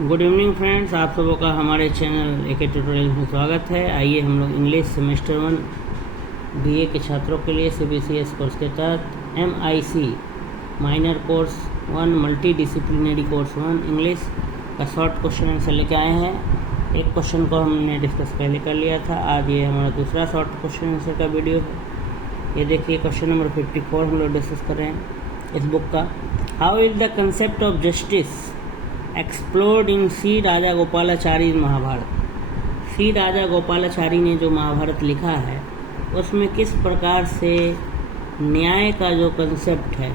Good evening friends, आप सबों का हमारे चैनल एके ट्यूटोरियल में स्वागत है। आइए हम लोग इंग्लिश सेमेस्टर 1 बीए के छात्रों के लिए CBCS कोर्स के तहत MIC minor course 1 multi disciplinary course 1 English का शॉर्ट क्वेश्चन आंसर लेके आए हैं। एक क्वेश्चन को हमने डिस्कस पहले कर लिया था, आज ये हमारा दूसरा शॉर्ट क्वेश्चन आंसर का वीडियो है। ये देखिए क्वेश्चन नंबर 54 हम लोग डिस्कस कर रहे हैं इस बुक का। How is the concept of justice explored in C Rajagopalachari Mahabharata. C Rajagopalachari ने जो महाभारत लिखा है उसमें किस प्रकार से न्याय का जो कंसेप्ट है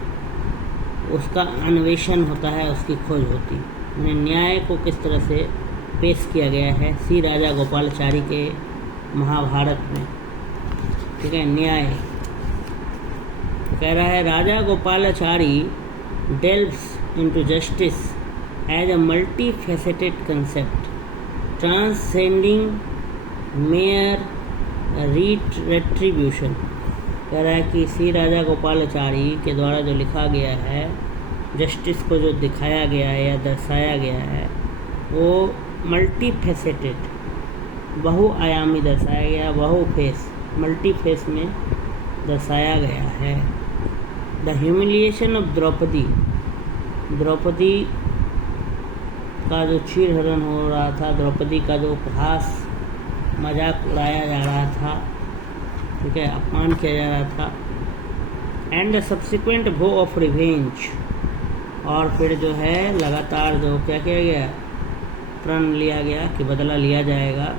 उसका अन्वेषण होता है, उसकी खोज होती है। न्याय को किस तरह से पेश किया गया है सी राजा गोपालाचारी के महाभारत में। ठीक है, न्याय कह रहा है राजा Gopalachari delves into justice as a multifaceted concept transcending mere retribution। कह रहा है कि सी राजा गोपालाचारी के द्वारा जो लिखा गया है, जस्टिस को जो दिखाया गया है या दर्शाया गया है वो मल्टीफेसेटेड, बहुआयामी दर्शाया गया, बहुफेस, मल्टीफेस में दर्शाया गया है। द ह्यूमिलिएशन ऑफ द्रौपदी का जो चीरहरण हो रहा था, द्रौपदी का जो उपहास मजाक उड़ाया जा रहा था, ठीक है, अपमान किया जा रहा था। एंड द सब्सिक्वेंट वो ऑफ रिवेंज, और फिर जो है लगातार जो क्या किया गया, प्रण लिया गया कि बदला लिया जाएगा।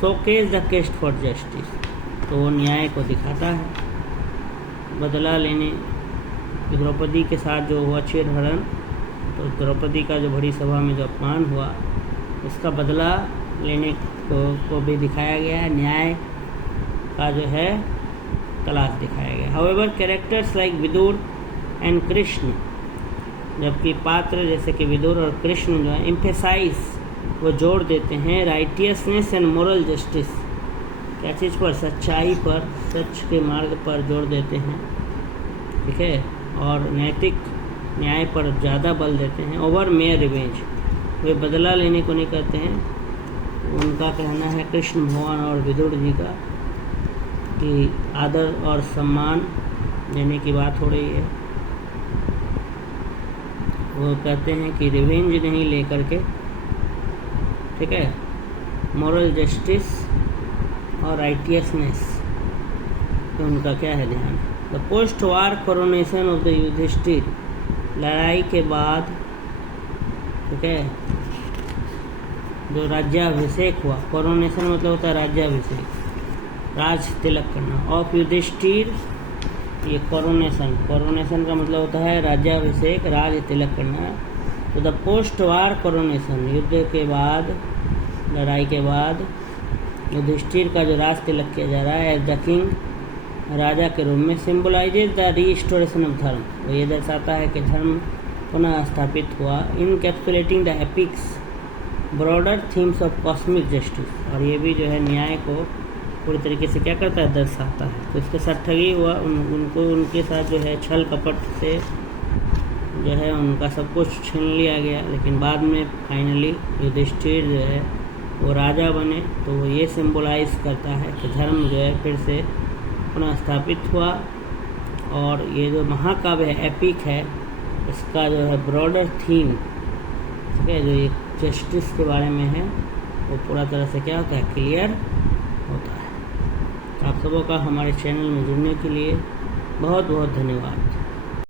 Showcase the cast for justice, तो वो न्याय को दिखाता है। बदला लेने द्रौपदी के साथ जो हुआ चीरहरण, तो द्रौपदी का जो बड़ी सभा में जो अपमान हुआ उसका बदला लेने को भी दिखाया गया है। न्याय का जो है तलाश दिखाया गया। However characters like Vidur and Krishna, जबकि पात्र जैसे कि विदुर और कृष्ण जो है एम्फेसाइज, वो जोड़ देते हैं राइटियसनेस एंड मोरल जस्टिस, क्या चीज़ पर, सच्चाई पर, सच के मार्ग पर जोड़ देते हैं, ठीक है, और नैतिक न्याय पर ज़्यादा बल देते हैं। ओवर मेयर रिवेंज, वे बदला लेने को नहीं कहते हैं। उनका कहना है कृष्ण भगवान और विदुर जी का कि आदर और सम्मान देने की बात हो रही है। वो कहते हैं कि रिवेंज नहीं लेकर के, ठीक है, मोरल जस्टिस और राइटियसनेस तो उनका क्या है ध्यान। The post war coronation of the Yudhishthira, लड़ाई के बाद, ठीक है, जो राज्याभिषेक हुआ, कोरोनेशन मतलब होता है राज्याभिषेक, राज तिलक करना, ऑफ युधिष्ठिर, ये कोरोनेशन का मतलब होता है राज्याभिषेक, राज तिलक करना। तो द पोस्ट वार कोरोनेशन, युद्ध के बाद, लड़ाई के बाद युधिष्ठिर का जो राज तिलक किया जा रहा है एज द किंग, राजा के रूप में, सिम्बलाइजेज द रीस्टोरेशन ऑफ धर्म, वो ये दर्शाता है कि धर्म पुनः स्थापित हुआ। Encapsulating the epics broader themes of cosmic justice, और ये भी जो है न्याय को पूरी तरीके से क्या करता है, दर्शाता है। तो इसके साथ ठगी हुआ, उनको उनके साथ जो है छल कपट से जो है उनका सब कुछ छीन लिया गया, लेकिन बाद में फाइनली युधिष्ठिर जो है वो राजा बने। तो वो ये सिम्बलाइज करता है कि धर्म जो है फिर से पुनः स्थापित हुआ। और ये जो महाकाव्य है, एपिक है, इसका जो है ब्रॉडर थीम, ठीक है, जो ये जस्टिस के बारे में है, वो पूरा तरह से क्या होता है, क्लियर होता है। आप सबों का हमारे चैनल में जुड़ने के लिए बहुत बहुत धन्यवाद।